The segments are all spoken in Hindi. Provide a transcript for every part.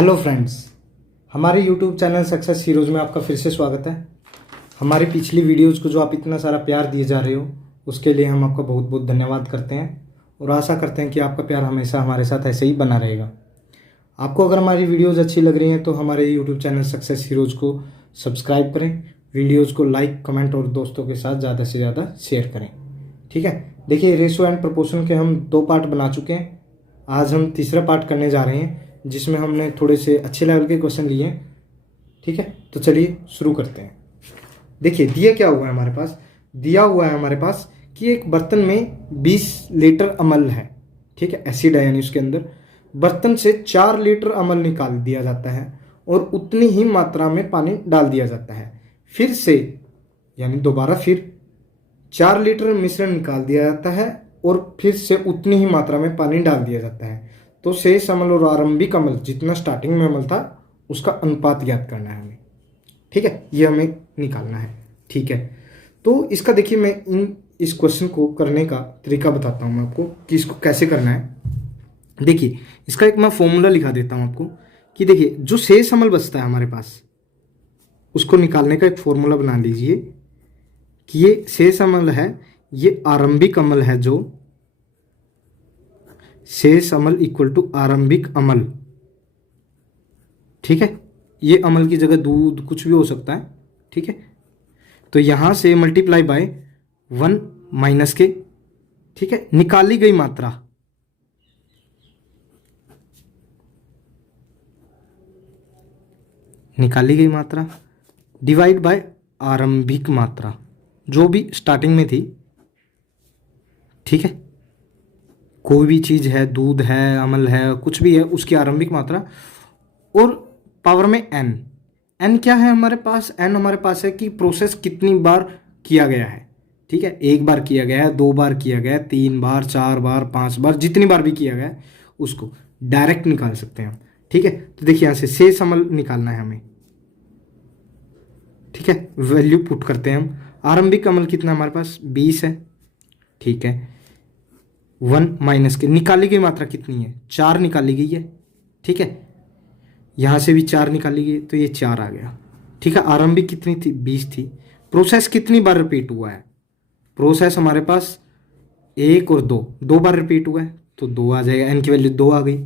हेलो फ्रेंड्स, हमारे यूट्यूब चैनल सक्सेस हीरोज में आपका फिर से स्वागत है। हमारी पिछली वीडियोज़ को जो आप इतना सारा प्यार दिए जा रहे हो उसके लिए हम आपका बहुत बहुत धन्यवाद करते हैं और आशा करते हैं कि आपका प्यार हमेशा हमारे साथ ऐसे ही बना रहेगा। आपको अगर हमारी वीडियोज़ अच्छी लग रही हैं तो हमारे यूट्यूब चैनल सक्सेस हीरोज़ को सब्सक्राइब करें, वीडियोज़ को लाइक, कमेंट और दोस्तों के साथ ज़्यादा से ज़्यादा शेयर करें। ठीक है, देखिए रेशो एंड प्रोपोर्शन के हम 2 पार्ट बना चुके हैं। आज हम तीसरा पार्ट करने जा रहे हैं जिसमें हमने थोड़े से अच्छे लेवल के क्वेश्चन लिए हैं। ठीक है, तो चलिए शुरू करते हैं। देखिए दिया क्या हुआ है हमारे पास, दिया हुआ है हमारे पास कि एक बर्तन में 20 लीटर अमल है। ठीक है, एसिड है यानी उसके अंदर बर्तन से 4 लीटर अमल निकाल दिया जाता है और उतनी ही मात्रा में पानी डाल दिया जाता है। फिर से यानी दोबारा फिर 4 लीटर मिश्रण निकाल दिया जाता है और फिर से उतनी ही मात्रा में पानी डाल दिया जाता है। तो शेष अमल और आरंभिक अमल जितना स्टार्टिंग में अमल था उसका अनुपात ज्ञात करना है हमें। ठीक है, ये हमें निकालना है। ठीक है, तो इसका देखिए मैं इस क्वेश्चन को करने का तरीका बताता हूँ मैं आपको कि इसको कैसे करना है। देखिए इसका एक मैं फॉर्मूला लिखा देता हूँ आपको कि देखिए जो शेष अमल बचता है हमारे पास उसको निकालने का एक फॉर्मूला बना लीजिए कि ये शेष अमल है, ये आरंभिक अमल है, जो शेष अमल इक्वल टू आरंभिक अमल। ठीक है, ये अमल की जगह दूध कुछ भी हो सकता है। ठीक है, तो यहां से मल्टीप्लाई बाय 1 माइनस के। ठीक है, निकाली गई मात्रा डिवाइड बाय आरंभिक मात्रा जो भी स्टार्टिंग में थी। ठीक है, कोई भी चीज़ है, दूध है, अमल है, कुछ भी है, उसकी आरंभिक मात्रा और पावर में n क्या है हमारे पास, n हमारे पास है कि प्रोसेस कितनी बार किया गया है। ठीक है, 1 बार किया गया है, 2 बार किया गया है, 3 बार, 4 बार, 5 बार, जितनी बार भी किया गया है उसको डायरेक्ट निकाल सकते हैं हम। ठीक है, तो देखिए यहाँ से शेष अमल निकालना है हमें। ठीक है, वैल्यू पुट करते हैं हम। आरंभिक अमल कितना हमारे पास 20 है। ठीक है, 1 माइनस के निकाली गई मात्रा कितनी है, 4 निकाली गई है। ठीक है, यहाँ से भी 4 निकाली गई तो ये 4 आ गया। ठीक है, आरंभिक कितनी थी, 20 थी। प्रोसेस कितनी बार रिपीट हुआ है, प्रोसेस हमारे पास 1 और 2 बार रिपीट हुआ है तो 2 आ जाएगा, n की वैल्यू 2 आ गई।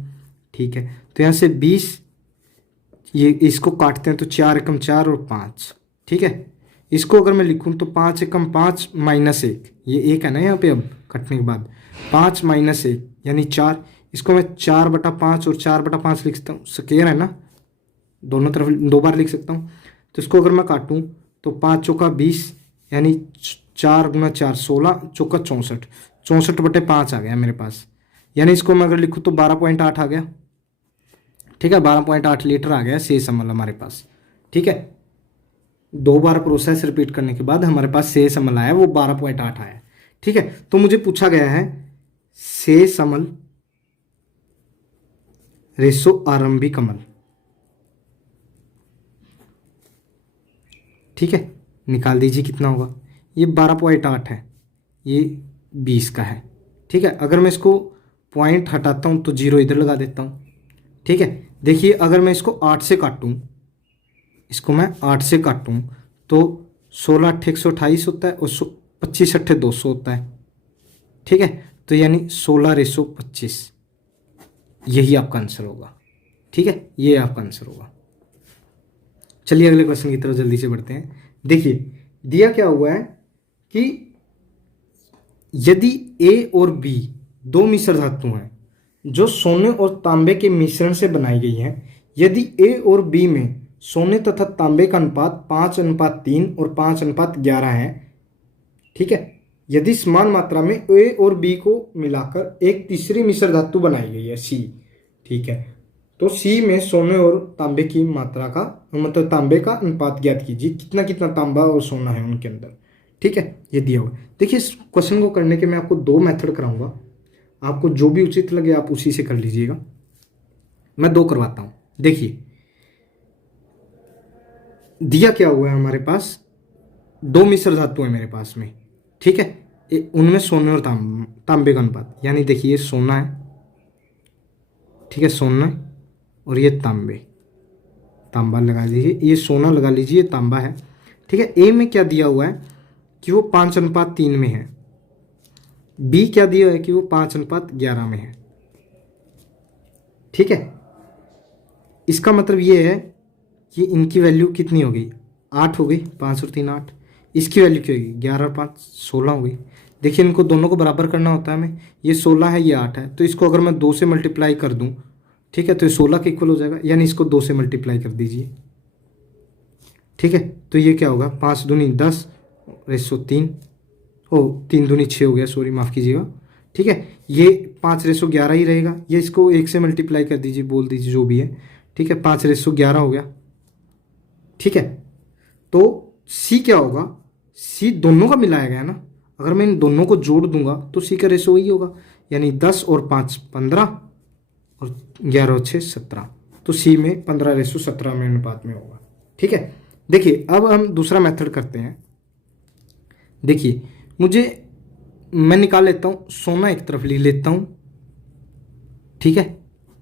ठीक है, तो यहाँ से 20, ये इसको काटते हैं तो 4 एकम 4 और 5। ठीक है, इसको अगर मैं लिखूँ तो 5 एकम 5 माइनस 1, ये 1 है ना यहाँ पे, अब कटने के बाद 5 माइनस 1 यानी 4। इसको मैं 4/5 और 4/5 लिख सकता हूँ, स्क्वायर है ना, दोनों तरफ 2 बार लिख सकता हूँ। तो इसको अगर मैं काटूँ तो 5 चौका 20 यानी 4 गुना 4 16 चौका 64, 64/5 आ गया मेरे पास। यानी इसको मैं अगर लिखूँ तो 12.8 आ गया। ठीक है, 12.8 लीटर आ गया शेष अमल हमारे पास। ठीक है, 2 बार प्रोसेस रिपीट करने के बाद हमारे पास शेष अमल आया, वो 12.8 आया। ठीक है, तो मुझे पूछा गया है शेष अमल रेशो आरंभिक अमल। ठीक है, निकाल दीजिए कितना होगा, ये 12.8 है, ये 20 का है। ठीक है, अगर मैं इसको पॉइंट हटाता हूँ तो 0 इधर लगा देता हूँ। ठीक है, देखिए अगर मैं इसको 8 से काटूँ, इसको मैं 8 से काटूँ तो 16 8 128 होता है और 25 8 200 होता है। ठीक है, तो यानी 16:25 यही आपका आंसर होगा। ठीक है, ये आपका आंसर होगा। चलिए अगले क्वेश्चन की तरफ जल्दी से बढ़ते हैं। देखिए दिया क्या हुआ है कि यदि ए और बी 2 मिश्र धातु हैं जो सोने और तांबे के मिश्रण से बनाई गई हैं, यदि ए और बी में सोने तथा तांबे का अनुपात 5:3 और 5:11 है। ठीक है, यदि समान मात्रा में ए और बी को मिलाकर एक तीसरी मिश्र धातु बनाई गई है सी। ठीक है, तो सी में सोने और तांबे की मात्रा का मतलब तांबे का अनुपात ज्ञात कीजिए, कितना कितना तांबा और सोना है उनके अंदर। ठीक है, ये दिया हुआ। देखिए इस क्वेश्चन को करने के मैं आपको 2 मेथड कराऊंगा, आपको जो भी उचित लगे आप उसी से कर लीजिएगा। मैं 2 करवाता हूं। देखिए दिया क्या हुआ है हमारे पास, 2 मिश्र धातु है मेरे पास में। ठीक है, उनमें सोने और तांबे का अनुपात, यानी देखिए सोना है। ठीक है, सोना और ये तांबा लगा दीजिए, ये सोना लगा लीजिए, ये तांबा है। ठीक है, ए में क्या दिया हुआ है कि वो 5:3 में है। बी क्या दिया है कि वो 5:11 में है। ठीक है, इसका मतलब ये है कि इनकी वैल्यू कितनी हो गई, 8 हो गई। 5 और 3 8। इसकी वैल्यू क्या होगी, 11 और 5 16 हो गई। देखिए इनको दोनों को बराबर करना होता है हमें। ये 16 है, ये 8 है, तो इसको अगर मैं 2 से मल्टीप्लाई कर दूं, ठीक है, तो ये 16 के इक्वल हो जाएगा, यानी इसको 2 से मल्टीप्लाई कर दीजिए। ठीक है, तो ये क्या होगा, 5 दूनी 10 रेशो 3, 3 दूनी 6 हो गया, सॉरी माफ़ कीजिएगा। ठीक है, ये 5:11 ही रहेगा। ये इसको 1 से मल्टीप्लाई कर दीजिए, बोल दीजिए जो भी है। ठीक है, 5:11 हो गया। ठीक है, तो सी क्या होगा, सी दोनों का मिलाया गया ना। अगर मैं इन दोनों को जोड़ दूंगा तो सी का रेशो वही होगा, यानी 10 और 5 15 और 11 और 6 17। तो सी में 15:17 में अनुपात में होगा। ठीक है, देखिए अब हम दूसरा मेथड करते हैं। देखिए मैं निकाल लेता हूँ, सोना एक तरफ ले लेता हूँ, ठीक है,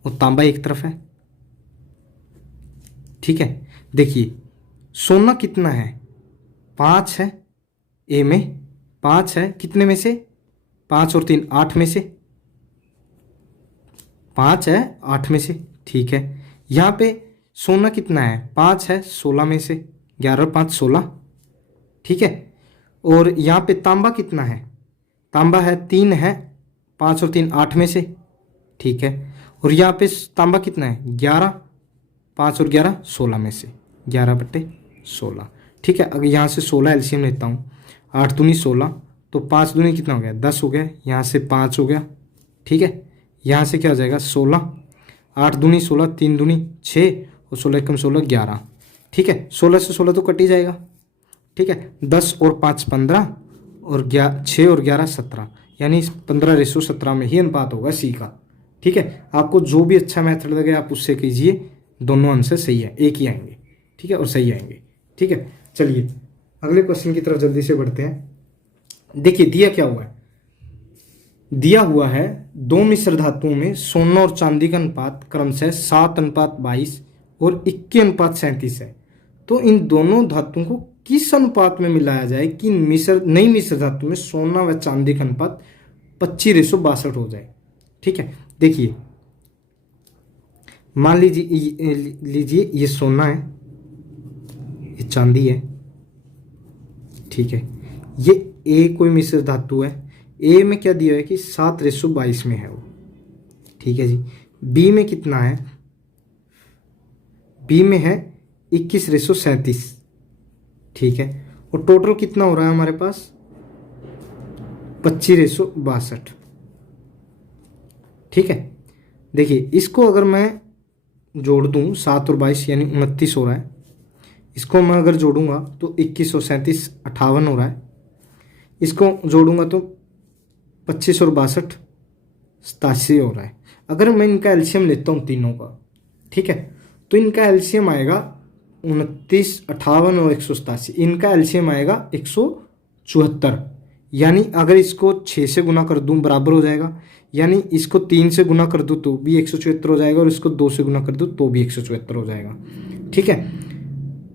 और तांबा एक तरफ है। ठीक है, देखिए सोना कितना है, 5 है, ए में 5 है, कितने में से, 5 और 3 8 में से, 5 है 8 में से। ठीक है, यहाँ पे सोना कितना है, 5 है 16 में से, 11 और 5 16। ठीक है, और यहाँ पे तांबा कितना है, तांबा है 3 है, 5 और 3 8 में से। ठीक है, और यहाँ पे तांबा कितना है, 11, 5 और 11 16 में से, 11/16। ठीक है, अगर यहाँ से 16 एलसीएम लेता हूँ, 8 दूनी 16, तो 5 दूनी कितना हो गया, 10 हो गया, यहाँ से 5 हो गया। ठीक है, यहाँ से क्या हो जाएगा 16, 8 दूनी 16, 3 दूनी 6 और 16 एकम 16 11। ठीक है, 16 से 16 तो कट ही जाएगा। ठीक है, 10 और 5 15 और 6 और 11 17, यानी 15:17 में ही अनुपात होगा सी का। ठीक है, आपको जो भी अच्छा मेथड लगे आप उससे कीजिए, दोनों आंसर सही है, एक ही आएंगे। ठीक है, और सही आएंगे। ठीक है, चलिए अगले क्वेश्चन की तरफ जल्दी से बढ़ते हैं। देखिए दिया क्या हुआ है, दिया हुआ है 2 मिश्र धातुओं में सोना और चांदी का अनुपात क्रमशः 7:22 और 21:37 है। तो इन दोनों धातुओं को किस अनुपात में मिलाया जाए कि नई मिश्र धातु में सोना व चांदी का अनुपात 25:62 हो जाए। ठीक है, देखिए मान लीजिए ये सोना है, ये चांदी है। ठीक है, ये ए कोई मिश्र धातु है, ए में क्या दिया है कि 7:22 में है वो। ठीक है जी, बी में कितना है, बी में है 21:37। ठीक है, और टोटल कितना हो रहा है हमारे पास, 25:62। ठीक है, देखिए इसको अगर मैं जोड़ दूं, 7 और 22 यानी 29 हो रहा है। इसको मैं अगर जोड़ूंगा तो 21 और 37 58 हो रहा है। इसको जोड़ूंगा तो 25 और 62 87 हो रहा है। अगर मैं इनका एलसीएम लेता हूँ तीनों का, ठीक है, तो इनका एलसीएम आएगा 29 58 और 187। इनका एलसीएम आएगा 174। यानी अगर इसको 6 से गुना कर दूं बराबर हो जाएगा, यानी इसको 3 से गुना कर दूं तो भी 174 हो जाएगा, और इसको 2 से गुना कर दूं तो भी 174 हो जाएगा। ठीक है,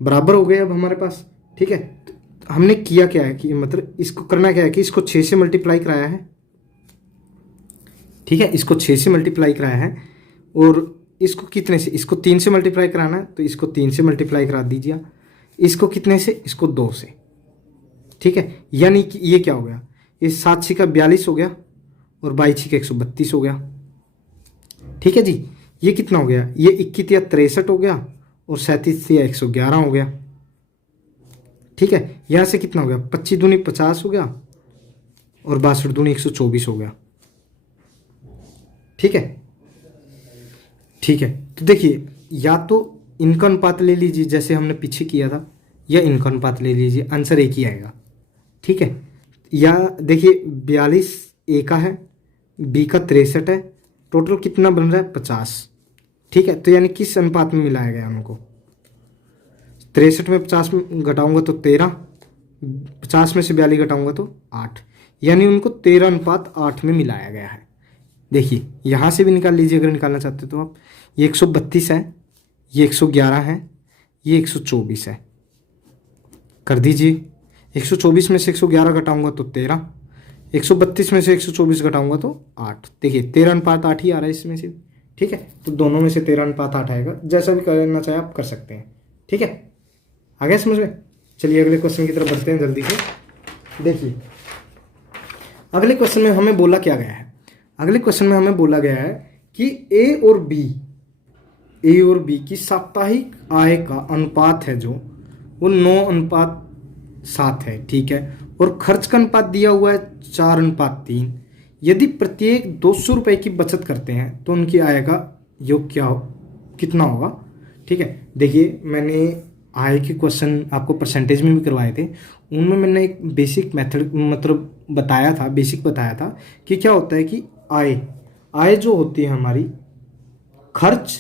बराबर हो गए अब हमारे पास। ठीक है, तो हमने किया क्या है कि मतलब इसको करना क्या है कि इसको 6 से मल्टीप्लाई कराया है। ठीक है, इसको 6 से मल्टीप्लाई कराया है, और इसको कितने से, इसको 3 से मल्टीप्लाई कराना है, तो इसको 3 से मल्टीप्लाई करा दीजिए। इसको कितने से, इसको 2 से। ठीक है, यानी कि ये क्या हो गया, ये 7 6 का 42 हो गया, और 22 6 का 132 हो गया। ठीक है जी, ये कितना हो गया, ये 21 या 63 हो गया, और 37 या 111 हो गया। ठीक है, यहाँ से कितना हो गया, 25 दूनी 50 हो गया, और 62 दूनी 124 हो गया। ठीक है, ठीक है, तो देखिए या तो इनका अनुपात ले लीजिए जैसे हमने पीछे किया था, या इनका अनुपात ले लीजिए, आंसर एक ही आएगा। ठीक है, या देखिए 42 ए का है, बी का 63 है, टोटल कितना बन रहा है 50। ठीक है, तो यानी किस अनुपात में मिलाया गया उनको, 63 में 50 में घटाऊंगा तो 13, 50 में से 42 घटाऊंगा तो 8, यानी उनको 13:8 में मिलाया गया है। देखिए यहाँ से भी निकाल लीजिए अगर निकालना चाहते हो तो आप। ये 132 है, ये 111 है, ये 124 है। कर दीजिए। 124 में से 111 घटाऊंगा तो 13, 132 में से 124 घटाऊंगा तो 8। देखिए 13:8 ही आ रहा है इसमें से। ठीक है, तो दोनों में से 13:8 आएगा। जैसा भी करना चाहे आप कर सकते हैं। ठीक है, आ गया समझ में। चलिए अगले क्वेश्चन की तरफ बढ़ते हैं जल्दी से। देखिए अगले क्वेश्चन में हमें बोला क्या गया है। अगले क्वेश्चन में हमें बोला गया है कि ए और बी की साप्ताहिक आय का अनुपात है जो वो 9:7 है। ठीक है, और खर्च का अनुपात दिया हुआ है 4:3। यदि प्रत्येक 200 रुपये की बचत करते हैं तो उनकी आय का योग कितना होगा। ठीक है, देखिए मैंने आय के क्वेश्चन आपको परसेंटेज में भी करवाए थे। उनमें मैंने एक बेसिक मेथड मतलब बेसिक बताया था कि क्या होता है कि आय जो होती है हमारी खर्च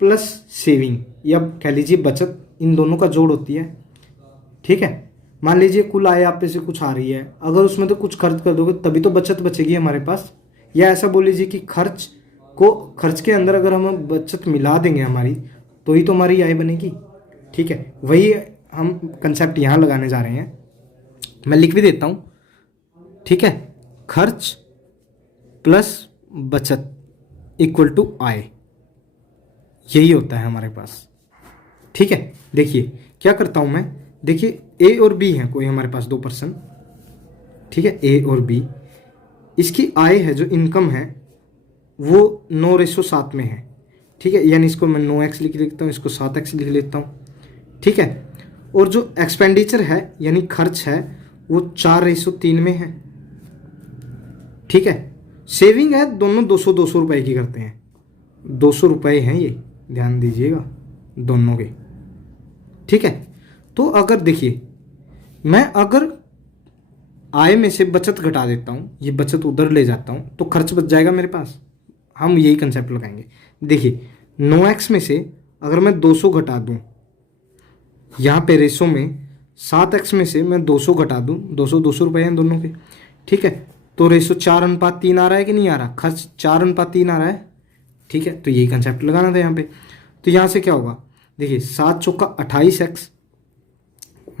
प्लस सेविंग या कह लीजिए बचत, इन दोनों का जोड़ होती है। ठीक है, मान लीजिए कुल आय आप पे से कुछ आ रही है, अगर उसमें तो कुछ खर्च कर दोगे तभी तो बचत बचेगी हमारे पास। या ऐसा बोल लीजिए कि खर्च के अंदर अगर हम बचत मिला देंगे हमारी तो ही तो हमारी आय बनेगी। ठीक है, वही हम कंसेप्ट यहाँ लगाने जा रहे हैं। मैं लिख भी देता हूँ। ठीक है, खर्च प्लस बचत इक्वल टू आय, यही होता है हमारे पास। ठीक है, देखिए क्या करता हूँ मैं। देखिए ए और बी हैं कोई हमारे पास 2 पर्सन। ठीक है, ए और बी, इसकी आय है जो इनकम है वो 9:7 में है। ठीक है, यानी इसको मैं 9x लिख लेता हूँ, इसको 7x लिख लेता हूँ। ठीक है, और जो एक्सपेंडिचर है यानी खर्च है वो 4:3 में है। ठीक है, सेविंग है दोनों 200 रुपए की करते हैं। 200 रुपये हैं ये, ध्यान दीजिएगा दोनों के। ठीक है, तो अगर देखिए मैं अगर आय में से बचत घटा देता हूँ, ये बचत उधर ले जाता हूँ तो खर्च बच जाएगा मेरे पास। हम यही कंसेप्ट लगाएंगे। देखिए 9x में से अगर मैं 200 घटा दूँ, यहाँ पे रेशो में 7x में से मैं 200 घटा दूँ, 200 रुपये हैं दोनों के। ठीक है, तो रेशो 4:3 आ रहा है कि नहीं आ रहा, खर्च 4:3 आ रहा है। ठीक है, तो यही कंसेप्ट लगाना था यहाँ पे। तो यहाँ से क्या होगा, देखिए 7 चौका 28x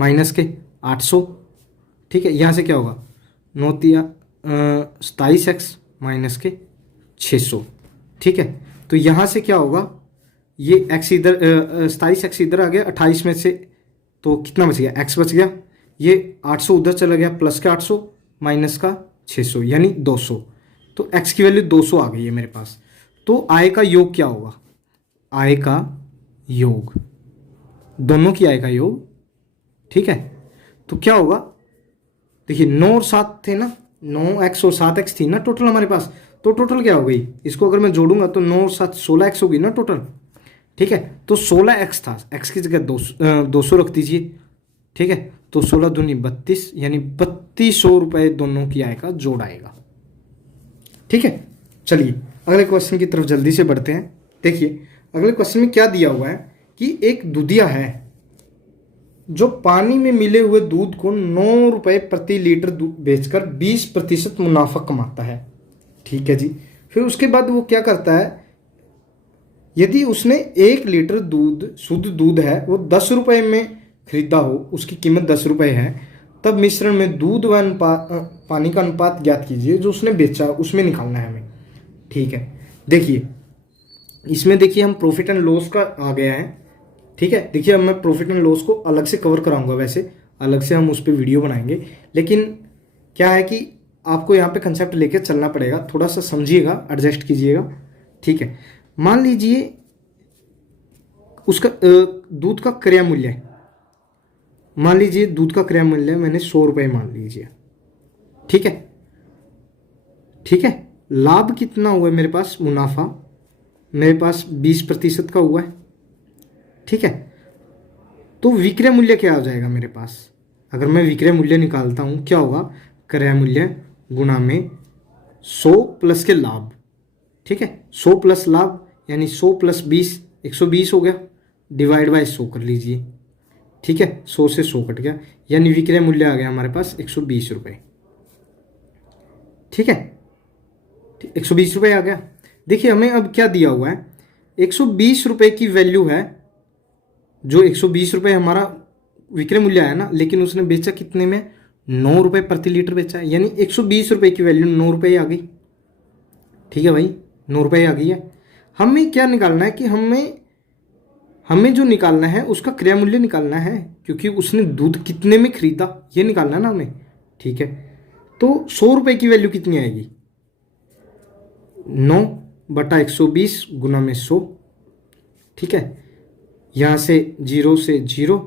माइनस के 800। ठीक है, यहाँ से क्या होगा 27x माइनस के 600। ठीक है, तो यहाँ से क्या होगा, ये x इधर 27x इधर आ गया, 28 में से तो कितना बच गया, x बच गया। ये 800 उधर चला गया, प्लस का 800 माइनस का 600 यानी 200। तो x की वैल्यू 200 आ गई है मेरे पास। तो आय का योग क्या होगा, आय का योग, दोनों की आय का योग। ठीक है, तो क्या होगा, देखिए 9 और 7 थे ना, 9x और 7x थी ना टोटल हमारे पास। तो टोटल क्या हो गई, इसको अगर मैं जोड़ूंगा तो 9 और 7 16x होगी ना टोटल। ठीक है, तो 16x था, x की जगह 200 रख दीजिए। ठीक है, तो 16 दूनी 32 यानी 3200 रुपये दोनों की आय का जोड़ आएगा। ठीक है, चलिए अगले क्वेश्चन की तरफ जल्दी से बढ़ते हैं। देखिए अगले क्वेश्चन में क्या दिया हुआ है कि एक दूधिया है जो पानी में मिले हुए दूध को 9 रुपये प्रति लीटर बेचकर 20% मुनाफा कमाता है। ठीक है जी, फिर उसके बाद वो क्या करता है, यदि उसने 1 लीटर दूध शुद्ध दूध है वो 10 रुपये में खरीदा हो, उसकी कीमत 10 रुपये है, तब मिश्रण में दूध व पानी का अनुपात ज्ञात कीजिए जो उसने बेचा, उसमें निकालना है हमें। ठीक है, देखिए इसमें देखिए हम प्रॉफिट एंड लॉस का आ गया है। ठीक है, देखिए अब मैं प्रॉफिट एंड लॉस को अलग से कवर कराऊंगा, वैसे अलग से हम उस पर वीडियो बनाएंगे, लेकिन क्या है कि आपको यहाँ पे कंसेप्ट लेके चलना पड़ेगा, थोड़ा सा समझिएगा, एडजस्ट कीजिएगा। ठीक है, मान लीजिए उसका दूध का क्रय मूल्य है, मान लीजिए दूध का क्रय मूल्य मैंने 100 रुपये मान लीजिए। ठीक है, ठीक है, लाभ कितना हुआ है मेरे पास, मुनाफा मेरे पास 20% का हुआ है। ठीक है, तो विक्रय मूल्य क्या आ जाएगा मेरे पास, अगर मैं विक्रय मूल्य निकालता हूं क्या होगा, क्रय मूल्य गुणा में 100 प्लस के लाभ। ठीक है, 100 प्लस लाभ यानी 100 प्लस 20 120 हो गया, डिवाइड बाय 100 कर लीजिए। ठीक है, 100 से 100 कट गया यानी विक्रय मूल्य आ गया हमारे पास 120 रुपये। ठीक है, 120 रुपये आ गया। देखिए हमें अब क्या दिया हुआ है, 120 रुपये की वैल्यू है, जो 120 रुपये हमारा विक्रय मूल्य है ना, लेकिन उसने बेचा कितने में, 9 रुपये प्रति लीटर बेचा है, यानी 120 रुपये की वैल्यू 9 रुपये आ गई। ठीक है भाई, 9 रुपये आ गई है। हमें क्या निकालना है कि हमें जो निकालना है उसका क्रय मूल्य निकालना है, क्योंकि उसने दूध कितने में खरीदा ये निकालना है ना हमें। ठीक है, तो 100 रुपये की वैल्यू कितनी आएगी, 9/120 गुना में 100। ठीक है, यहाँ से 0 से 0,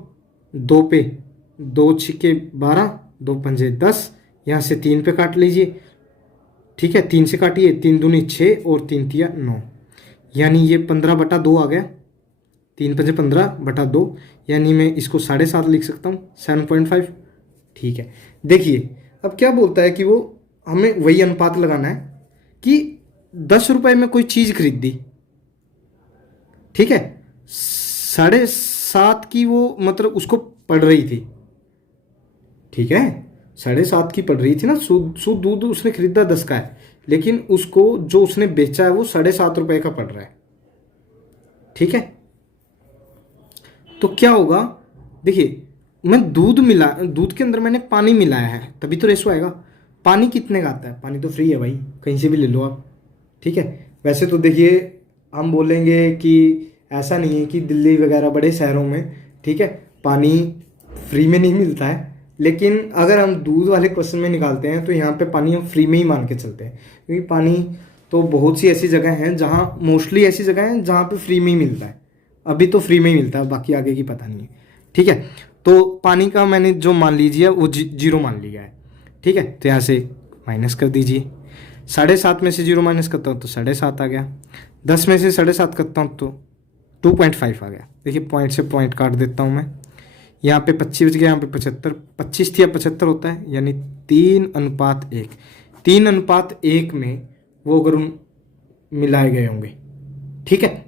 2 पे 2 छिके 12, 2 पंजे 10, यहाँ से 3 पे काट लीजिए। ठीक है, 3 से काटिए, 3 दूनी 6 और 3 तिया 9, यानी ये 15/2 आ गया। 3 पंजे 15/2, यानी मैं इसको 7.5 लिख सकता हूँ, 7.5। ठीक है, देखिए अब क्या बोलता है कि वो हमें वही अनुपात लगाना है कि 10 रुपये में कोई चीज़ खरीद दी। ठीक है, 7.5 की वो मतलब उसको पड़ रही थी। ठीक है, 7.5 की पड़ रही थी ना, शुद्ध दूध उसने खरीदा 10 का है, लेकिन उसको जो उसने बेचा है वो 7.5 रुपये का पड़ रहा है। ठीक है, तो क्या होगा, देखिए मैं दूध के अंदर मैंने पानी मिलाया है, तभी तो रेशो आएगा। पानी कितने का आता है, पानी तो फ्री है भाई, कहीं से भी ले लो आप। ठीक है, वैसे तो देखिए हम बोलेंगे कि ऐसा नहीं है कि दिल्ली वगैरह बड़े शहरों में, ठीक है, पानी फ्री में नहीं मिलता है, लेकिन अगर हम दूध वाले क्वेश्चन में निकालते हैं तो यहाँ पे पानी हम फ्री में ही मान के चलते हैं, क्योंकि पानी तो बहुत सी ऐसी जगह हैं जहाँ, मोस्टली ऐसी जगह हैं जहाँ पे फ्री में ही मिलता है। अभी तो फ्री में ही मिलता है, बाकी आगे की पता नहीं है। ठीक है, तो पानी का मैंने जो मान लीजिए वो 0 मान लिया है। ठीक है, तो यहाँ से माइनस कर दीजिए, 7.5 में से 0 माइनस करता हूँ तो 7.5 आ गया, 10 में से 7.5 करता हूँ तो 2.5 आ गया। देखिए पॉइंट से पॉइंट काट देता हूँ मैं, यहाँ पे 25 बच गया, यहाँ पे 75, 25 या 75 होता है, यानी 3:1। 3:1 में वो अगर मिलाए गए होंगे। ठीक है,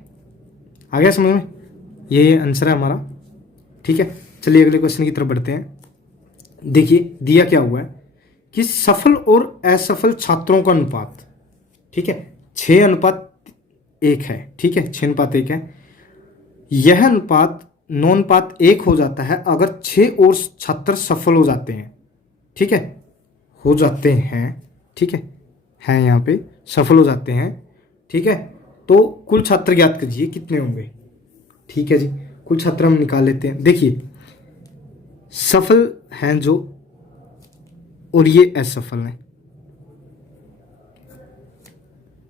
आ गया समझ में, ये आंसर है हमारा। ठीक है, चलिए अगले क्वेश्चन की तरफ बढ़ते हैं। देखिए दिया क्या हुआ है कि सफल और असफल छात्रों का अनुपात, ठीक है, 6:1 है। ठीक है, 6:1 है। यह अनुपात 9:1 हो जाता है अगर 6 और छात्र सफल हो जाते हैं। ठीक है, हो जाते हैं, ठीक है यहाँ पे सफल हो जाते हैं। ठीक है, तो कुल छात्र ज्ञात कीजिए कितने होंगे। ठीक है जी, कुल छात्र हम निकाल लेते हैं। देखिए सफल हैं जो, और ये असफल हैं।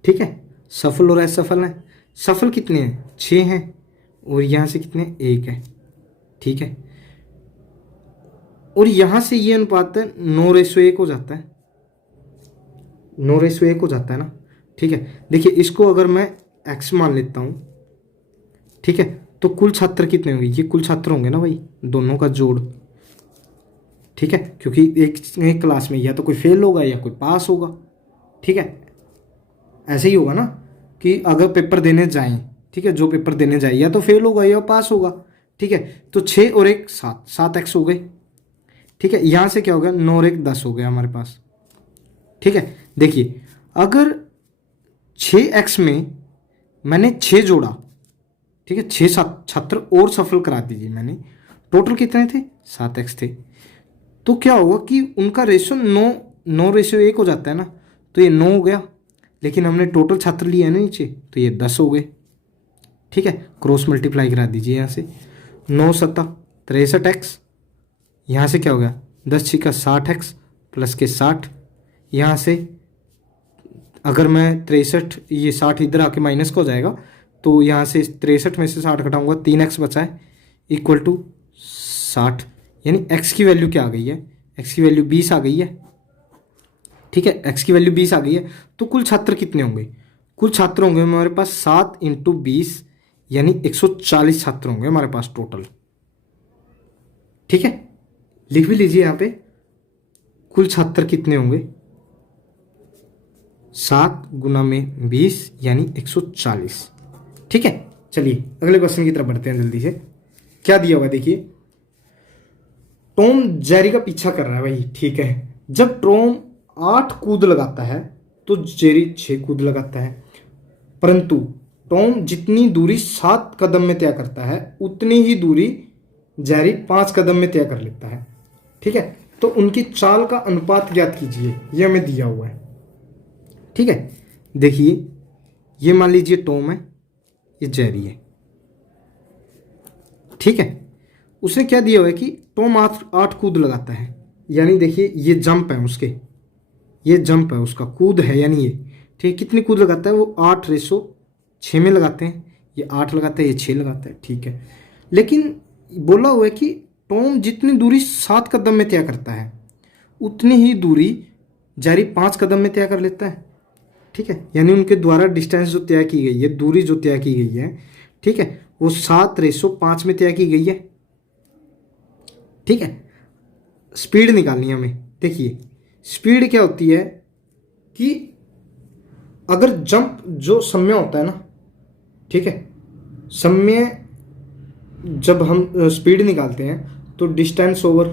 ठीक है, सफल और असफल हैं। सफल कितने हैं, 6 हैं, और यहां से कितने, 1 है। ठीक है, और यहां से ये अनुपात 9:1 हो जाता है, 9:1 हो जाता है ना। ठीक है, देखिए इसको अगर मैं x मान लेता हूं, ठीक है, तो कुल छात्र कितने होंगे, ये कुल छात्र होंगे ना भाई, दोनों का जोड़। ठीक है, क्योंकि एक क्लास में या तो कोई फेल होगा या कोई पास होगा। ठीक है, ऐसे ही होगा ना कि अगर पेपर देने जाएं, ठीक है, जो पेपर देने जाए या तो फेल होगा या पास होगा। ठीक है, तो 6 और 1 7, 7x हो गए। ठीक है, यहाँ से क्या हो गया, 9 और 1 10 हो गया हमारे पास। ठीक है, देखिए अगर 6x में मैंने 6 जोड़ा, ठीक है, 6 छात्र और सफल करा दीजिए मैंने, टोटल कितने थे, 7x थे, तो क्या होगा कि उनका रेशो 9:1 हो जाता है ना, तो ये 9 हो गया, लेकिन हमने टोटल छात्र लिया है ना नीचे, तो ये 10 हो गए। ठीक है, क्रॉस मल्टीप्लाई करा दीजिए यहाँ से, 9 7 63x, यहाँ से क्या हो गया, 10 6 60x प्लस के 60, यहाँ से अगर मैं 63, ये 60 इधर आके माइनस का हो जाएगा, तो यहाँ से 63 में से 60 घटाऊंगा, 3x बचा है, इक्वल टू 60, यानी x की वैल्यू क्या आ गई है, x की वैल्यू 20 आ गई है। ठीक है, x की वैल्यू 20 आ गई है, तो कुल छात्र कितने होंगे, कुल छात्र होंगे हमारे पास 7 × 20, यानी 140 छात्र होंगे हमारे पास टोटल। ठीक है, लिख भी लीजिए यहाँ पे, कुल छात्र कितने होंगे, 7 गुना में 20 यानी 140। ठीक है, चलिए अगले क्वेश्चन की तरफ बढ़ते हैं जल्दी से। क्या दिया हुआ देखिए, टॉम जेरी का पीछा कर रहा है भाई। ठीक है, जब टॉम 8 कूद लगाता है तो तो जेरी 6 कूद लगाता है। परंतु टॉम जितनी दूरी 7 कदम में तय करता है उतनी ही दूरी जेरी 5 कदम में तय कर लेता है। ठीक है, तो उनकी चाल का अनुपात ज्ञात कीजिए, यह हमें दिया हुआ है। ठीक है, देखिए ये मान लीजिए टॉम है, ये जेरी है। ठीक है, उसने क्या दिया हुआ है कि टॉम 8 कूद लगाता है, यानी देखिए ये जंप है उसके, ये जंप है उसका, कूद है यानी ये। ठीक है, कितनी कूद लगाता है वो 8/6 में लगाते हैं, ये 8 लगाता है, ये 6 लगाता है। ठीक है, लेकिन बोला हुआ है कि टॉम जितनी दूरी 7 कदम में तय करता है उतनी ही दूरी जेरी 5 कदम में तय कर लेता है। ठीक है, यानी उनके द्वारा डिस्टेंस जो तय की गई है, दूरी जो तय की गई है, ठीक है, वो 7/5 में तय की गई है। ठीक है, स्पीड निकालनी है हमें। देखिए स्पीड क्या होती है कि अगर जंप जो समय होता है ना, ठीक है, समय जब हम स्पीड निकालते हैं तो डिस्टेंस ओवर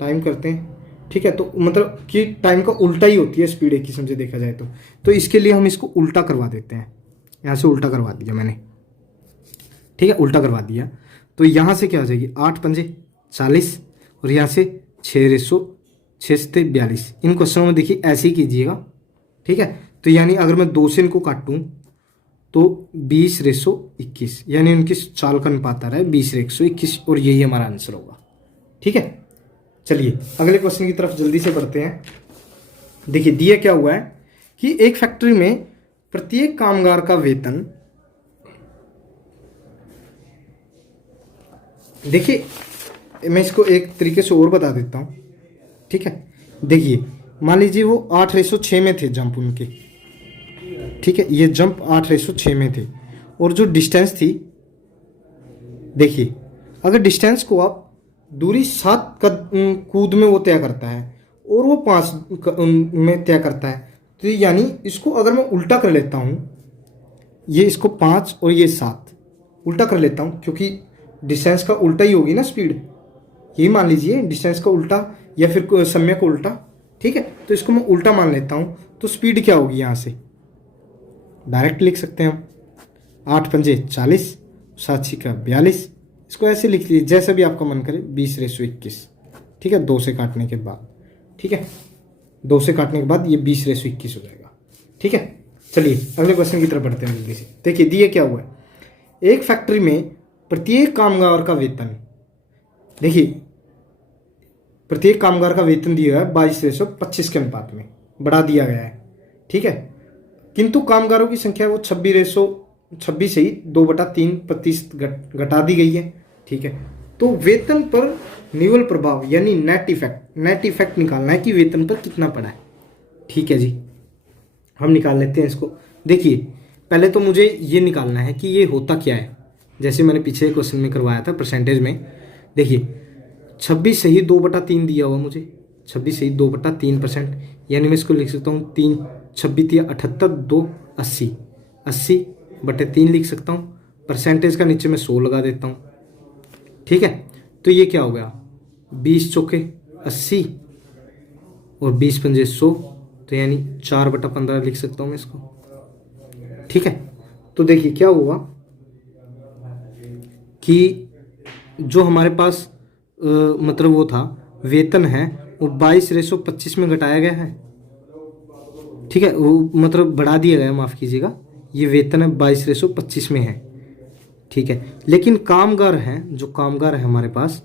टाइम करते हैं। ठीक है, तो मतलब कि टाइम का उल्टा ही होती है स्पीड एक किस्म से देखा जाए तो इसके लिए हम इसको उल्टा करवा देते हैं। यहाँ से उल्टा करवा दिया मैंने। ठीक है, उल्टा करवा दिया तो यहाँ से क्या हो जाएगी 8×5 = 40 और यहाँ से 6/6 इन क्वेश्चनों में देखिए ऐसे ही कीजिएगा। ठीक है, तो यानी अगर मैं 2 से इनको काटूँ तो 20/21, यानी उनकी चाल का अनुपात आ रहा है 20/121 और यही हमारा आंसर होगा। ठीक है, चलिए अगले क्वेश्चन की तरफ जल्दी से बढ़ते हैं। देखिए दिया क्या हुआ है कि एक फैक्ट्री में प्रत्येक कामगार का वेतन, देखिए मैं इसको एक तरीके से और बता देता हूँ। ठीक है, देखिए मान लीजिए वो 8/6 में थे जंप उनके। ठीक है, ये जंप 8/6 में थे और जो डिस्टेंस थी, देखिए अगर डिस्टेंस को आप दूरी 7 कूद में वो तय करता है और वो 5 में तय करता है, तो यानी इसको अगर मैं उल्टा कर लेता हूँ, ये इसको 5 और ये 7 उल्टा कर लेता हूँ, क्योंकि डिस्टेंस का उल्टा ही होगी ना स्पीड, यही मान लीजिए डिस्टेंस का उल्टा या फिर समय का उल्टा। ठीक है, तो इसको मैं उल्टा मान लेता हूँ, तो स्पीड क्या होगी यहाँ से डायरेक्ट लिख सकते हैं हम 8×5 = 40, 7×6 = 42। इसको ऐसे लिख लीजिए जैसा भी आपका मन करे 20/21। ठीक है, 2 से काटने के बाद। ठीक है, 2 से काटने के बाद ये 20/21 हो जाएगा। ठीक है, चलिए अगले क्वेश्चन की तरफ बढ़ते हैं जल्दी से। देखिए दिए क्या हुआ है, एक फैक्ट्री में प्रत्येक कामगार का वेतन, देखिए प्रत्येक कामगार का वेतन दिया है 22/25 के अनुपात में बढ़ा दिया गया है। ठीक है, किंतु कामगारों की संख्या वो 26 से ही 2/3% घटा दी गई है। ठीक है, तो वेतन पर निव्वल प्रभाव यानी नेट इफेक्ट निकालना है कि वेतन पर कितना पड़ा है। ठीक है जी, हम निकाल लेते हैं इसको। देखिए पहले तो मुझे ये निकालना है कि ये होता क्या है, जैसे मैंने पिछले क्वेश्चन में करवाया था परसेंटेज में। देखिए 26 से ही 2/3 दिया हुआ मुझे, 26 से ही 2/3%, यानी मैं इसको लिख सकता हूँ 3 26 × 78 2 80 80/3 लिख सकता हूँ। परसेंटेज का नीचे मैं 100 लगा देता हूँ। ठीक है, तो ये क्या हो गया 20 चौके 80 और 20×5 100, तो यानी 4/15 लिख सकता हूँ मैं इसको। ठीक है, तो देखिए क्या हुआ कि जो हमारे पास मतलब वो था वेतन है वो 22/25 में घटाया गया है। ठीक है, वो मतलब बढ़ा दिया गया, माफ़ कीजिएगा, ये वेतन है 22/25 में है। ठीक है, लेकिन कामगार हैं, जो कामगार है हमारे पास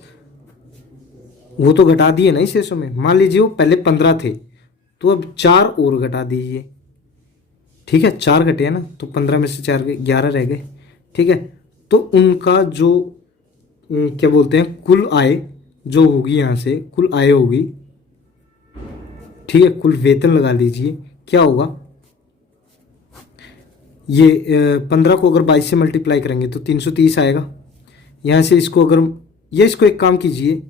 वो तो घटा दिए ना इस रेशो में। मान लीजिए वो पहले 15 थे तो अब 4 और घटा दीजिए। ठीक है, 4 घटे हैं ना, तो 15 में से 4 11 रह गए। ठीक है, तो उनका जो क्या बोलते हैं कुल आय जो होगी, यहाँ से कुल आय होगी। ठीक है, कुल वेतन लगा लीजिए, क्या होगा ये 15 को अगर 22 से मल्टीप्लाई करेंगे तो 330 आएगा। यहाँ से इसको अगर ये इसको एक काम कीजिए,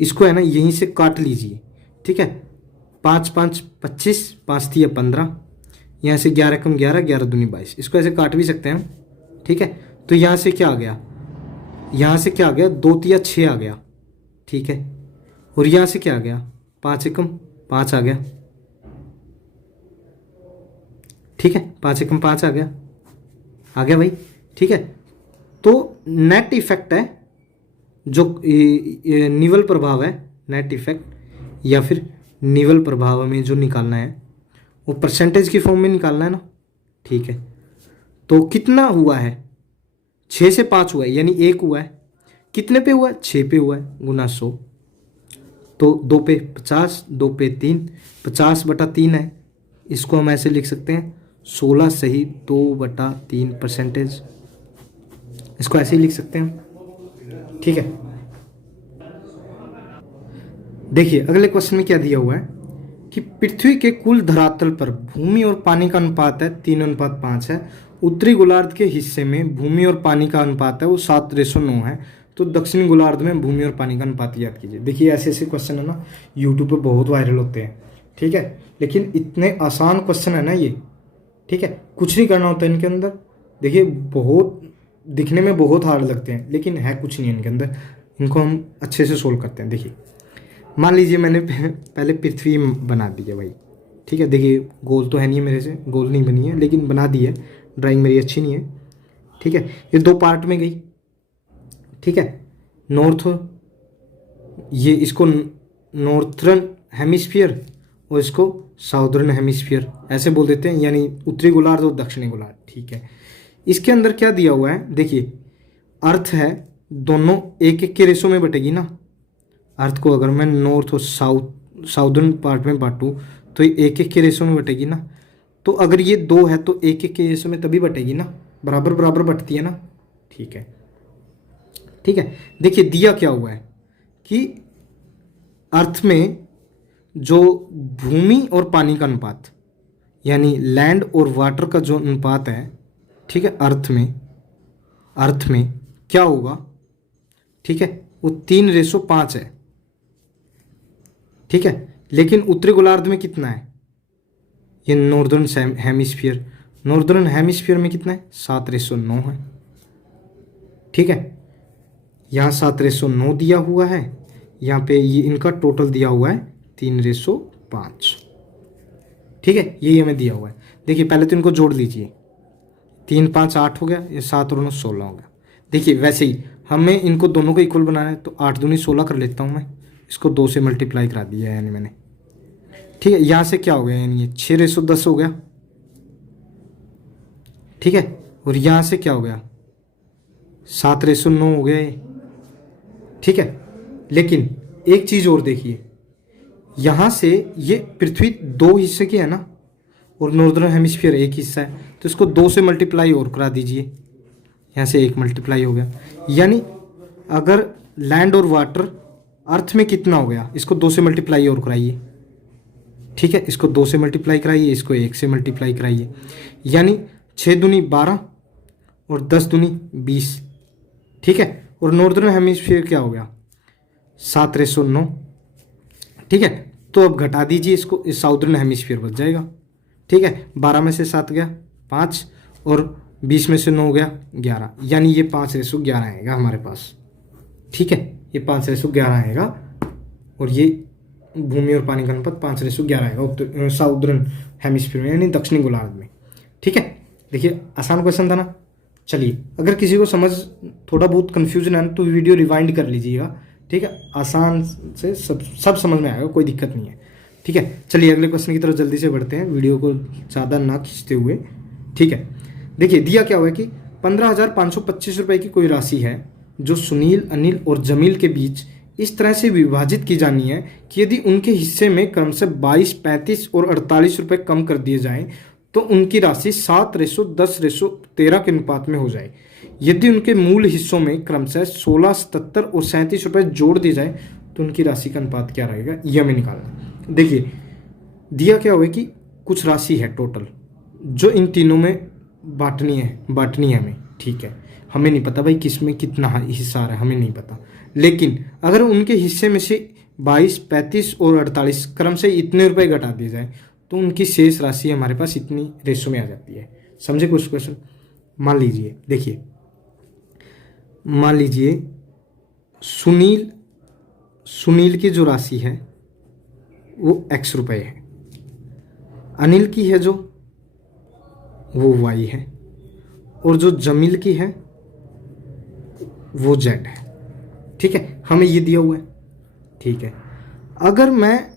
इसको है ना यहीं से काट लीजिए। ठीक है, 5×5 = 25, 5×3 = 15, यहाँ से 11 × 11 11 दूनी 22, इसको ऐसे काट भी सकते हैं हम। ठीक है, तो यहाँ से क्या आ गया, यहाँ से क्या आ गया 2×3 = 6 आ गया। ठीक है, और यहाँ से क्या आ गया 5 × 1 = 5 आ गया। ठीक है, 5 एकम 5 आ गया भाई। ठीक है, तो नेट इफेक्ट है जो निवल प्रभाव है, नेट इफेक्ट या फिर निवल प्रभाव में जो निकालना है वो परसेंटेज की फॉर्म में निकालना है ना। ठीक है, तो कितना हुआ है, 6 से 5 हुआ है, यानी 1 हुआ है। कितने पे हुआ है, 6 पे हुआ है, गुना 100, तो 2 पे 50, 2 पे 3, 50/3 है। इसको हम ऐसे लिख सकते हैं 16 सही 2/3%। इसको ऐसे ही लिख सकते हैं। ठीक है, देखिए अगले क्वेश्चन में क्या दिया हुआ है कि पृथ्वी के कुल धरातल पर भूमि और पानी का अनुपात है 3:5 है। उत्तरी गोलार्ध के हिस्से में भूमि और पानी का अनुपात है वो 7:9 है। तो दक्षिणी गोलार्ध में भूमि और पानी का अनुपात याद कीजिए। देखिए ऐसे ऐसे क्वेश्चन है ना, यूट्यूब पे बहुत वायरल होते हैं। ठीक है, लेकिन इतने आसान क्वेश्चन है ना ये। ठीक है, कुछ नहीं करना होता इनके अंदर। देखिए बहुत दिखने में बहुत हार्ड लगते हैं, लेकिन है कुछ नहीं इनके अंदर। इनको हम अच्छे से सोल्व करते हैं। देखिए मान लीजिए मैंने पहले पृथ्वी बना दी है भाई। ठीक है, देखिए गोल तो है नहीं मेरे से, गोल नहीं बनी है, लेकिन बना दी है। ड्राइंग मेरी अच्छी नहीं है। ठीक है, ये 2 पार्ट में गई। ठीक है, नॉर्थ, ये इसको नॉर्थर्न हेमिस्फीयर और इसको साउदर्न हेमिस्फीयर ऐसे बोल देते हैं, यानी उत्तरी गोलार्ध और दक्षिणी गोलार्ध। ठीक है, इसके अंदर क्या दिया हुआ है, देखिए अर्थ है, दोनों 1-1 के रेशो में बटेगी ना। अर्थ को अगर मैं नॉर्थ और साउदर्न पार्ट में बांटूँ तो ये 1-1 के रेशो में बटेगी ना। तो अगर ये 2 है तो 1-1 के रेशो में तभी बटेगी ना, बराबर बराबर बटती है ना। ठीक है, ठीक है, देखिए दिया क्या हुआ है कि अर्थ में जो भूमि और पानी का अनुपात, यानी लैंड और वाटर का जो अनुपात है, ठीक है, अर्थ में क्या होगा, ठीक है, वो 3:5 है। ठीक है, लेकिन उत्तरी गोलार्ध में कितना है, ये नॉर्दर्न हेमिस्फीयर में कितना है, 7:9 है। ठीक है, यहाँ 7:9 दिया हुआ है, यहाँ पे ये इनका टोटल दिया हुआ है 3:5। ठीक है, यही हमें दिया हुआ है। देखिए पहले तो इनको जोड़ लीजिए, 3 5 8 हो गया, ये 7 और 9 16 हो गया। देखिए वैसे ही हमें इनको दोनों को इक्वल बनाना है, तो 8 दूनी 16 कर लेता हूँ मैं, इसको 2 से मल्टीप्लाई करा दिया है यानी मैंने। ठीक है, यहाँ से क्या हो गया, यानी ये 6:10 हो गया। ठीक है, और यहाँ से क्या हो गया, 7:9 हो गया ये। ठीक है, लेकिन एक चीज़ और देखिए, यहाँ से ये पृथ्वी 2 हिस्से की है ना, और नॉर्दर्न हेमिस्फीयर 1 हिस्सा है, तो इसको 2 से मल्टीप्लाई और करा दीजिए, यहाँ से 1 मल्टीप्लाई हो गया। यानी अगर लैंड और वाटर अर्थ में कितना हो गया, इसको 2 से मल्टीप्लाई और कराइए। ठीक है, इसको 2 से मल्टीप्लाई कराइए, इसको 1 से मल्टीप्लाई कराइए, यानी 6 दूनी 12 और 10 दूनी 20। ठीक है, और नॉर्दर्न हेमिस्फीयर क्या हो गया, 7:9। ठीक है, तो अब घटा दीजिए इसको, इस साउदर्न हेमिस्फीयर बच जाएगा। ठीक है, 12 में से 7 गया 5, और 20 में से 9 गया 11, यानी ये 5:11 आएगा हमारे पास। ठीक है, ये 5:11 आएगा, और ये भूमि और पानी का अनुपात 5:11 आएगा उत्तर साउदर्न हेमिस्फीयर में, यानी दक्षिणी गोलार्ध में। ठीक है, देखिए आसान क्वेश्चन था ना। चलिए, अगर किसी को समझ थोड़ा बहुत कन्फ्यूजन है तो वीडियो रिवाइंड कर लीजिएगा। ठीक है, आसान से सब समझ में आएगा, कोई दिक्कत नहीं है। ठीक है, चलिए अगले क्वेश्चन की तरफ जल्दी से बढ़ते हैं, वीडियो को ज़्यादा ना खींचते हुए। ठीक है, देखिए दिया क्या हुआ है कि 15,525 रुपये की कोई राशि है जो सुनील, अनिल और जमील के बीच इस तरह से विभाजित की जानी है कि यदि उनके हिस्से में क्रमशः 22, 35 और 48 रुपये कम कर दिए जाएं तो उनकी राशि 7:10:13 के अनुपात में हो जाए। यदि उनके मूल हिस्सों में क्रमशः 16, 77 और 37 रुपये जोड़ दिए जाए तो उनकी राशि का अनुपात क्या रहेगा, यह हमें निकालना। देखिए दिया क्या हुआ है कि कुछ राशि है टोटल जो इन तीनों में बांटनी है हमें। ठीक है, हमें नहीं पता भाई किस में कितना हिस्सा आ रहा है, हमें नहीं पता, लेकिन अगर उनके हिस्से में से 22, 35 और 48 क्रम से इतने रुपए घटा दिए जाए तो उनकी शेष राशि हमारे पास इतनी रेशो में आ जाती है। समझे कुछ क्वेश्चन? मान लीजिए, देखिए मान लीजिए सुनील की जो राशि है वो x रुपए है, अनिल की है जो वो y है, और जो जमील की है वो z है। ठीक है, हमें ये दिया हुआ है। ठीक है, अगर मैं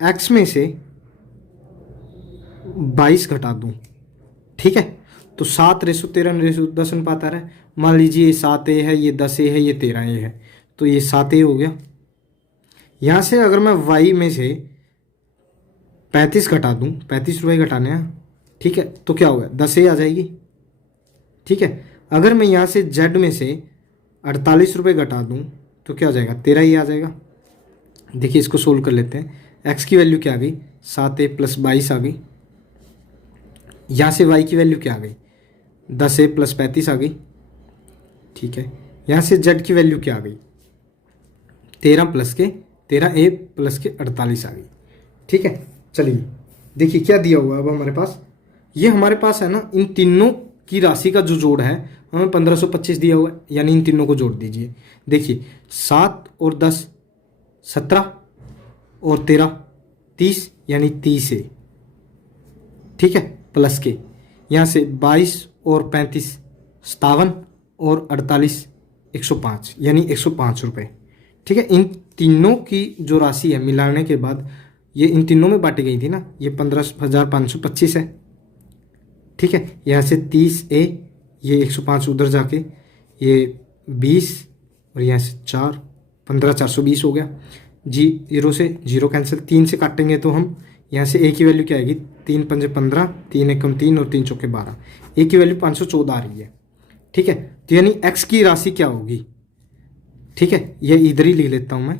x में से 22 घटा दूं, ठीक है, तो 7:13:10 अनुपात आ रहा है। मान लीजिए ये 7a है, ये 10a है, ये 13a है, तो ये 7a हो गया। यहाँ से अगर मैं y में से 35 घटा दूं, 35 रुपये घटाने हैं, ठीक है, तो क्या होगा, 10a आ जाएगी। ठीक है, अगर मैं यहाँ से z में से 48 रुपये घटा दूं तो क्या आ जाएगा, 13 आ जाएगा। देखिए इसको सोल्व कर लेते हैं। x की वैल्यू क्या आ गई, 7a + 22 आ गई। यहाँ से y की वैल्यू क्या आ गई, 10a + 35 आ गई। ठीक है, यहाँ से z की वैल्यू क्या आ गई, 13a + 48 आ गई। ठीक है, चलिए देखिए क्या दिया हुआ है अब हमारे पास। ये हमारे पास है ना, इन तीनों की राशि का जो जोड़ है हमें 1525 दिया हुआ है, यानी इन तीनों को जोड़ दीजिए। देखिए 7 और 10 17 और 13 30, यानी 30a। ठीक है, प्लस के यहाँ से 22 और 35 57 और 48 105, यानी 105 रुपये। ठीक है, इन तीनों की जो राशि है मिलाने के बाद ये इन तीनों में बांटी गई थी ना, ये 15,525 है। ठीक है, यहाँ से 30a, ये 105 उधर जाके ये 20 और यहाँ से 4 15,420 हो गया। जीरो से जीरो कैंसिल, 3 से काटेंगे तो हम यहाँ से a की वैल्यू क्या आएगी, 3 × 5 = 15, 3 × 1 = 3 और 3 × 4 = 12। a की वैल्यू 514 आ रही है। ठीक है, तो यानी x की राशि क्या होगी। ठीक है, ये इधर ही लिख लेता हूँ मैं,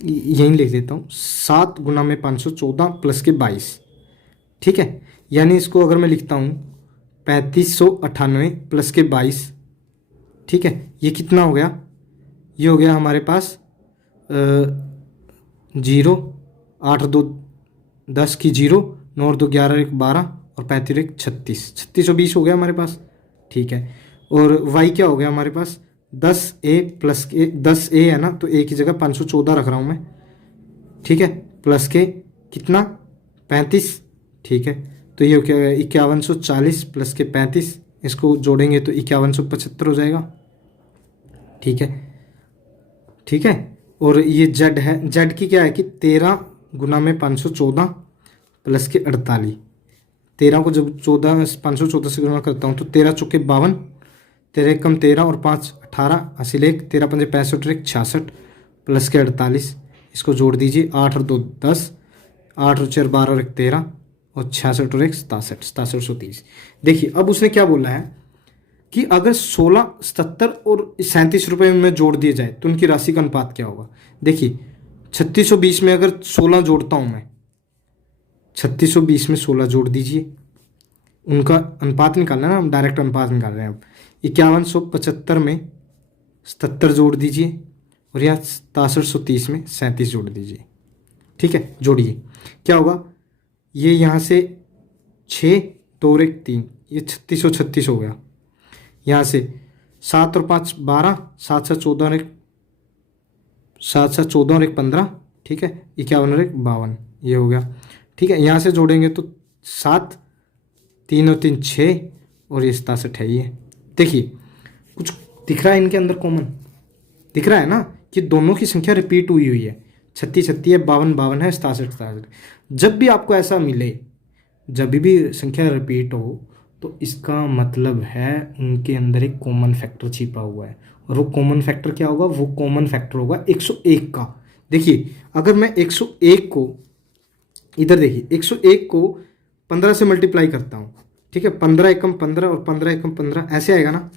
यहीं लिख लेता हूँ, 7 × 514 + के 22। ठीक है, यानी इसको अगर मैं लिखता हूँ 3598 + के 22। ठीक है, ये कितना हो गया, ये हो गया हमारे पास 0 8 2 10 की 0 9 और 2 11 1 12 और 35 1 36 3620 हो गया हमारे पास। ठीक है, और y क्या हो गया हमारे पास, 10a + के 10a है ना, तो a की जगह 514 रख रहा हूँ मैं। ठीक है, प्लस के कितना 35। ठीक है, तो ये क्या 5140 + के 35, इसको जोड़ेंगे तो 5175 हो जाएगा। ठीक है, ठीक है, और ये z है, z की क्या है कि 13 × 514 + के 48। 13 को जब 514 से गुणा करता हूँ तो 13 × 4 = 52, 13 × 13 और 5 18 80 1 13 × 5 = 65 और 1 66 + के 48, इसको जोड़ दीजिए, 8 और 2 10, 8 और 4 12 और 1 13 और 66 और 1 67 6730। देखिए अब उसने क्या बोला है कि अगर 16 77 और 37 रुपये में जोड़ दिए जाए तो उनकी राशि का अनुपात क्या होगा। देखिए 3620 में अगर 16 जोड़ता हूँ मैं, 3620 में 16 जोड़ दीजिए, उनका अनुपात निकालना है ना, हम डायरेक्ट अनुपात निकाल रहे हैं। अब 5175 में 77 जोड़ दीजिए और यहाँ 6730 में 37 जोड़ दीजिए। ठीक है, जोड़िए क्या होगा, ये यहाँ से 6 2 और 1 3, ये 3636 हो गया। यहाँ से 7 और 5 12, 7 7 14 और 1 7 7 14 और 1 15। ठीक है, 51 और 1 52, ये हो गया। ठीक है, यहाँ से जोड़ेंगे तो 7 3 और 3 6 और ये 67 है। ये देखिए कुछ दिख रहा है इनके अंदर कॉमन, दिख रहा है ना कि दोनों की संख्या रिपीट हुई है, 36 36 है, 52 52 है, 67 67। जब भी आपको ऐसा मिले, जब भी संख्या रिपीट हो, तो इसका मतलब है उनके अंदर एक कॉमन फैक्टर छिपा हुआ है। और वो कॉमन फैक्टर क्या होगा, वो कॉमन फैक्टर होगा 101 का। देखिए अगर मैं 101 को इधर देखिए 101 को 15 से मल्टीप्लाई करता हूँ, ठीक है, 15 एकम 15 और 15 एकम 15 ऐसे आएगा ना।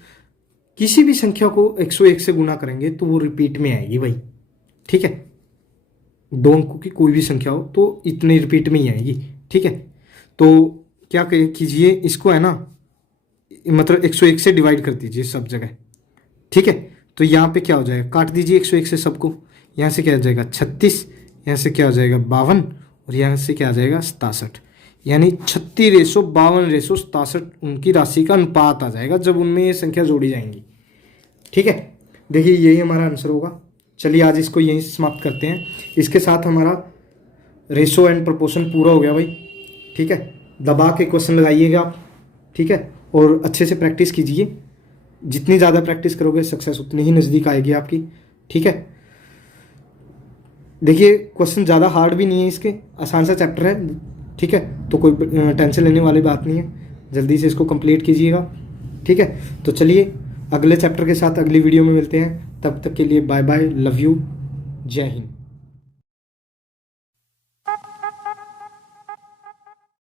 किसी भी संख्या को 101 से गुना करेंगे तो वो रिपीट में आएगी भाई। ठीक है, 2 अंकों की कोई भी संख्या हो तो इतने रिपीट में ही आएगी। ठीक है, तो क्या कीजिए, इसको है ना, मतलब 101 से डिवाइड कर दीजिए सब जगह। ठीक है, तो यहाँ पे क्या हो जाएगा, काट दीजिए 101 से सबको। यहाँ से क्या आ जाएगा 36, यहाँ से क्या हो जाएगा 52 और यहाँ से क्या आ जाएगा 67, यानी 36:52:67 उनकी राशि का अनुपात आ जाएगा जब उनमें ये संख्या जोड़ी जाएंगी। ठीक है, देखिए यही हमारा आंसर होगा। चलिए आज इसको यहीं समाप्त करते हैं। इसके साथ हमारा रेशो एंड प्रोपोर्शन पूरा हो गया भाई। ठीक है, दबा के क्वेश्चन लगाइएगा आप, ठीक है। और अच्छे से प्रैक्टिस कीजिए, जितनी ज़्यादा प्रैक्टिस करोगे सक्सेस उतनी ही नज़दीक आएगी आपकी, ठीक है। देखिए क्वेश्चन ज़्यादा हार्ड भी नहीं है इसके, आसान सा चैप्टर है, ठीक है। तो कोई टेंशन लेने वाली बात नहीं है, जल्दी से इसको कंप्लीट कीजिएगा, ठीक है। तो चलिए अगले चैप्टर के साथ अगली वीडियो में मिलते हैं, तब तक के लिए बाय बाय, लव यू, जय हिंद।